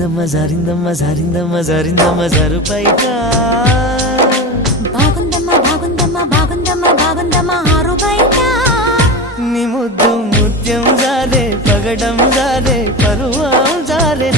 జారిందమ్మ జారిందమ్మ జారిందమ్మ జారిందమ్మ జారు పైట బాగుందమ్మ బాగుందమ్మ బాగుందమ్మ బాగుందమ్మ ఆరు బయట నీ ముద్దు ముత్యం జారే పగడం జారే పరువం జారే